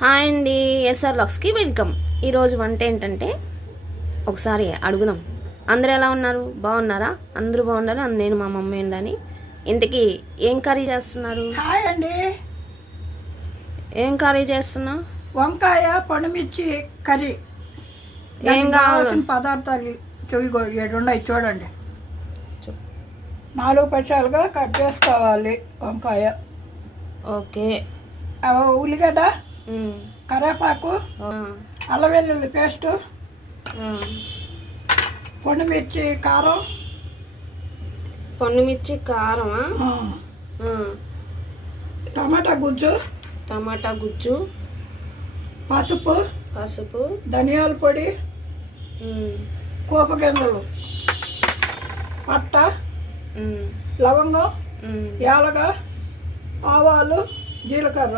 Hi అండి, SR లాక్స్కి welcome. ఈరోజు వంట ఏంటంటే ఒకసారి అడుగుదాం. అందరూ ఎలా ఉన్నారు? బాగున్నారా? అందరూ బాగున్నారు. నేను మా మమ్మీ ఉండని. ఇంతకీ ఏం కర్రీ చేస్తున్నారు? హాయ్ అండి. ఏం కర్రీ చేస్తున్నావు? వంకాయ పండుమిర్చి కర్రీ. ఏం కావాల్సిన పదార్థాలు ఉన్నాయి చూడండి. 4 పక్షాలుగా కట్ చేసుకోవాలి వంకాయ. ఓకే. ఉల్లిగడ్డ, కరివేపాకు, అల్లం వెల్లుల్లి పేస్టు, పండుమిర్చి కారం. పండుమిర్చి కారమా? టమాటా గుజ్జు, పసుపు, ధనియాల పొడి, కోపగింజలు, పట్ట, లవంగం, యాలగ, ఆవాలు, జీలకర్ర.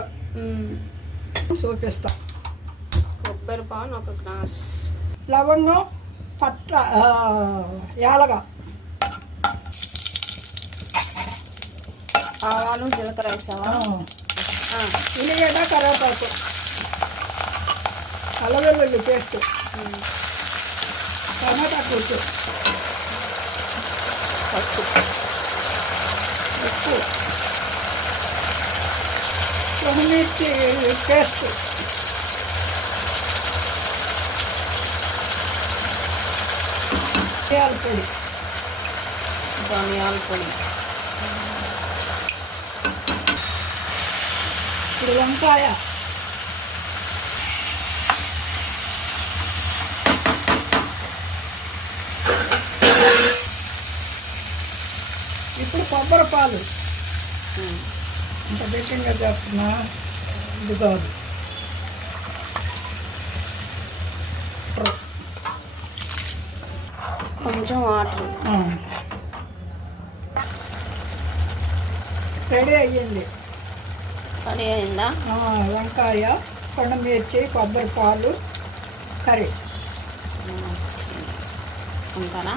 చూపిస్తా. కొబ్బరి పాలు 1 గ్లాస్, లవంగం, పట్ట, యాలగ, ఆవాలు, జీలకర్ర వేసావా? ఉల్లిగడ్డ, కరివేపాకు, అల్లం వెల్లుల్లి పేస్ట్, టమాటా కూర్చు, పసుపు, ఉప్పు, పండుమిర్చి పేస్ట్, ధనియాల పొడి. ఇప్పుడు వంకాయ, ఇప్పుడు కొబ్బరి పాలు. ఇంత బెక్కంగా చేస్తున్నా ఇది కాదు. కొంచెం వాటర్. రెడీ అయ్యింది. రెడీ అయిందా? వంకాయ, పండుమిర్చి, కొబ్బరి పాలు కర్రీ. ఉంటారా?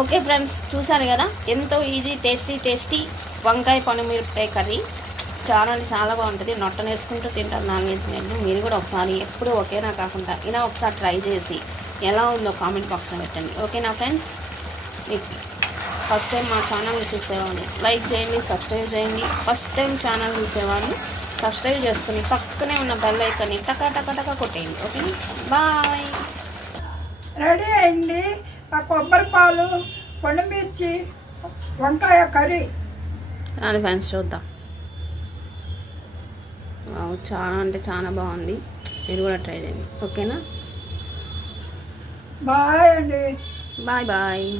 ఓకే ఫ్రెండ్స్, చూసారు కదా ఎంతో ఈజీ టేస్టీ వంకాయ పండుమిరపకాయ కర్రీ. చాలా అంటే చాలా బాగుంటుంది. నొట్టను వేసుకుంటూ తింటారు నాన్-వెజ్ నేను. మీరు కూడా ఒకసారి ఎప్పుడు ఒకేనా కాకుండా ఇలా ఒకసారి ట్రై చేసి ఎలా ఉందో కామెంట్ బాక్స్లో పెట్టండి. ఓకేనా ఫ్రెండ్స్? మీకు ఫస్ట్ టైం మా ఛానల్ని చూసేవాడిని లైక్ చేయండి, సబ్స్క్రైబ్ చేయండి. ఫస్ట్ టైం ఛానల్ చూసేవాడిని సబ్స్క్రైబ్ చేసుకుని పక్కనే ఉన్న బెల్ ఐకాన్ని టకా కొట్టేయండి. ఓకేనా? బాయ్. రెడీ అయింది ఆ కొబ్బరి పాలు, పండుమిర్చి, వంకాయ కర్రీ. రాని ఫ్రెండ్స్ చూద్దాం. చాలా అంటే చాలా బాగుంది. మీరు కూడా ట్రై చేయండి. ఓకేనా? బాయ్ అండి. బాయ్.